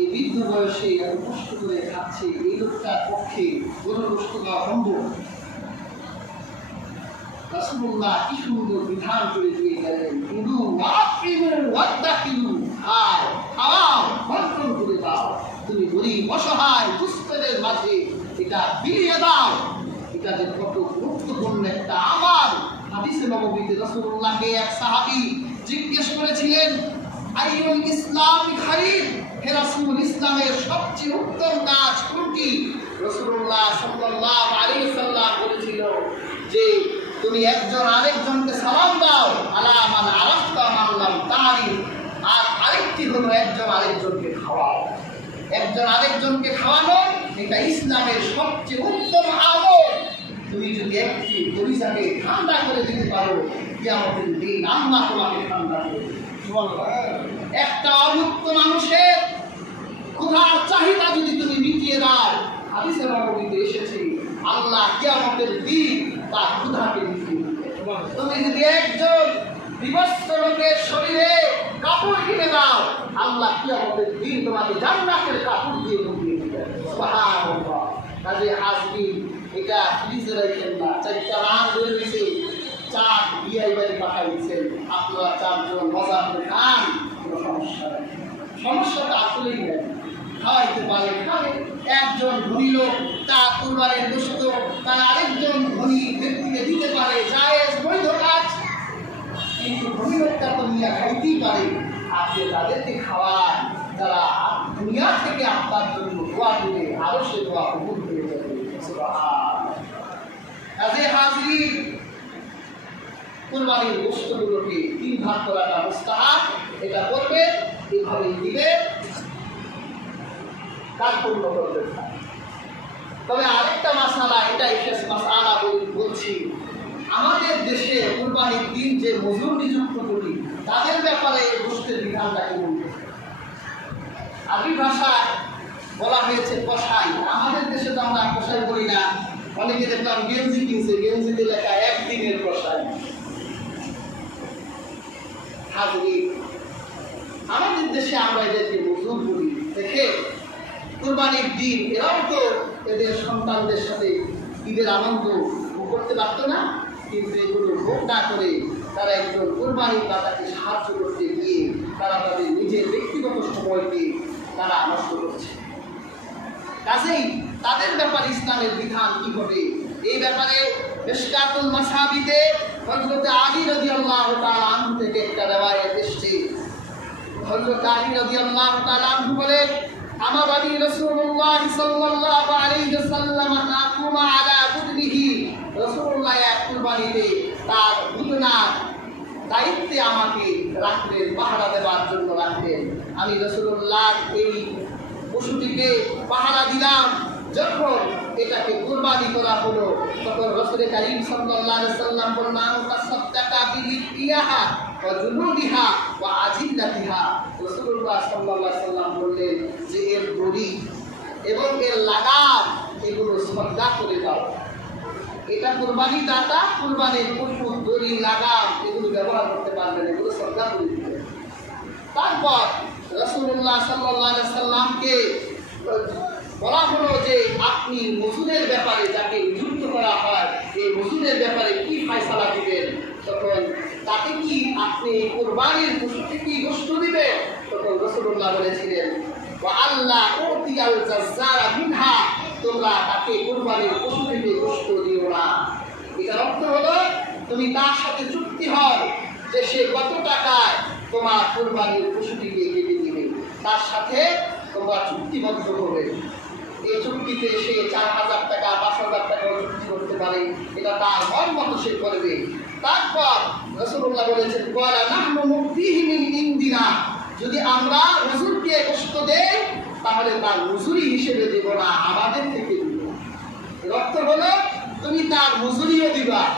এই বৃদ্ধ বয়সে এত কষ্ট করে খাচ্ছে, এই লোকটার পক্ষে গরুর গোস্ত খাওয়া সম্ভব কি সুন্দর বিধান গেলেন তুমি মাঝে এটা দাও। এটা কত গুরুত্বপূর্ণ একটা এক সাহাবী জিজ্ঞেস করেছিলেন ইসলাম খাইর? হে রাসূল ইসলামের সবচেয়ে উত্তম কাজ কোনটি? রাসূলুল্লাহ সাল্লাল্লাহু আলাইহি সাল্লাম বলেছিল যে, তুমি একজন আরেকজনকে সালাম দাও, আলা আরাফতা মানলাম তারি আর আরেকটি হলো একজন আরেকজনকে খাওয়াও। একজন আরেকজনকে খাওয়ানো, এটা ইসলামের সবচেয়ে উত্তম আমল। তুমি যদি একটি পরিচাকে ঠান্ডা করে দিতে পারো কি আমাদের দিন আল্লাহ তোমাকে ঠান্ডা করে একটা অমুক্ত মানুষের ক্ষুধার চাহিদা যদি তুমি মিটিয়ে দাও হাদিসের নবীতে এসেছে আল্লাহ কিয়ামতের দিন তার ক্ষুধাকে মিটিয়ে দিবে যদি একজন বিবস্ত্র লোকের শরীরে কাপড় কিনে দাও, আল্লাহ কিয়ামতের দিন তোমাকে জান্নাতের কাপড় দিয়ে দিবে। কাজে আজকে এটা ফ্রিজে রাখেন না, চারটা ধরে দিয়েছে চার বিয়াই বাড়ি আপনারা চারজন মজা করে খান, কোনো সমস্যা নেই। সমস্যাটা আসলেই নেই। খাওয়াইতে পারে, খাবে। একজন ধনী লোক, তার কুরবানের দুষ্ট তার আরেকজন ধনী ব্যক্তিকে দিতে পারে কাজ ধনী তো খাইতেই পারে। আপনি তাদেরকে খাওয়ান যারা দুনিয়া থেকে আপনার জন্য দোয়া দেবে আরও সে দোয়া কবুল হয়ে যাবে হাজির কুরবানির বস্তুগুলোকে তিন ভাগ করাটা মুস্তাহাব, এটা করবে এভাবে দিবে। কাজ পূর্ণ করবে। তবে আরেকটা মাসালা, এটাই শেষ মাসালা বল- বলছি। আমাদের দেশে কুরবানির দিন যে মজুর নিযুক্ত করি, তাদের ব্যাপারে এই গোষ্ঠীর বিধানটা কেমন আরবি ভাষায় বলা হয়েছে কষাই আমাদের দেশে তো আমরা কষাই বলি না। অনেকে দেখলাম গেঞ্জি কিনছে, গেঞ্জিতে লেখা একদিনের কষাই হাজরি, আমাদের দেশে আমরা এদেরকে মজুর করি দেখে কুরবানির দিন, এরাও তো এদের সন্তানদের সাথে ঈদের আনন্দ করতে পারতো না। কিন্তু এগুলো ভোগ না করে তারা একজন কোরবানির দাতাকে সাহায্য করতে গিয়ে তারা তাদের নিজের ব্যক্তিগত সময়কে তারা নষ্ট করছে। কাজেই তাদের ব্যাপারে ইসলামের বিধান কি হবে? এই ব্যাপারে মেশকাতুল মাসাবিতে হযরত আলী আনহু থেকে একটা রিওয়ায়াত এসেছে। হযরত আলী রাদিয়াল্লাহু তাআলা আনহু বলেন, আমার আলী রাসূলুল্লাহ সাল্লাল্লাহু আলাইহি ওয়াসাল্লাম দায়িত্বে আমাকে রাখলেন পাহারা দেওয়ার জন্য রাখলেন। আমি রসুল্লাহ এই পশুটিকে পাহারা দিলাম। যখন এটাকে কুরবানি করা হলো, তখন রসুল করিম সাল্লাম তাসাদদাকা বিলিয়াহা ওয়া জুনুদিহা ওয়া আজিল্লাতিহা রাসূলুল্লাহ সাল্লাল্লাহু আলাইহি সাল্লাম বললেন যে, এর দড়ি এবং এর লাগাম এগুলো শ্রদ্ধা করে দাও। এটা কোরবানি দাতা, কুরবানির পশু দড়ি, লাগাম, এগুলো ব্যবহার করতে পারবেন এগুলো শ্রদ্ধা করে দিবেন তারপর রসুল্লাহ সাল্লাহ সাল্লামকে বলা হলো যে আপনি মসুদের ব্যাপারে যাকে নিযুক্ত করা হয়, এই মসুদের ব্যাপারে কি ফায়সালা দিবেন? তখন তাকে কি আপনি কোরবানির পশুকে কি গোষ্ঠ দিবেন? তখন রসুল্লাহ বলেছিলেন আল্লাহ তোমরা তাকে কোরবানির পশু থেকে গোষ্ঠ দিও না এটার অর্থ হলো তুমি তার সাথে চুক্তি হয় যে সে কত টাকায় তোমার কোরবানির পশুটিকে কেটে দিবে। তার সাথে তোমরা চুক্তিবদ্ধ হবে। এই চুক্তিতে সে চার হাজার টাকা, পাঁচ হাজার টাকা চুক্তি করতে পারে। এটা তার মন মতো সে করবে। তারপর রসুল্লাহ বলেছেন বলা নাহনু মুক্তিহীন ইন্দিনা। যদি আমরা রসুলকে কষ্ট দেই, তাহলে তার মজুরি হিসেবে দেব না, আমাদের থেকে দিব। অর্থ হলো, তুমি তার মজুরিও দিবা।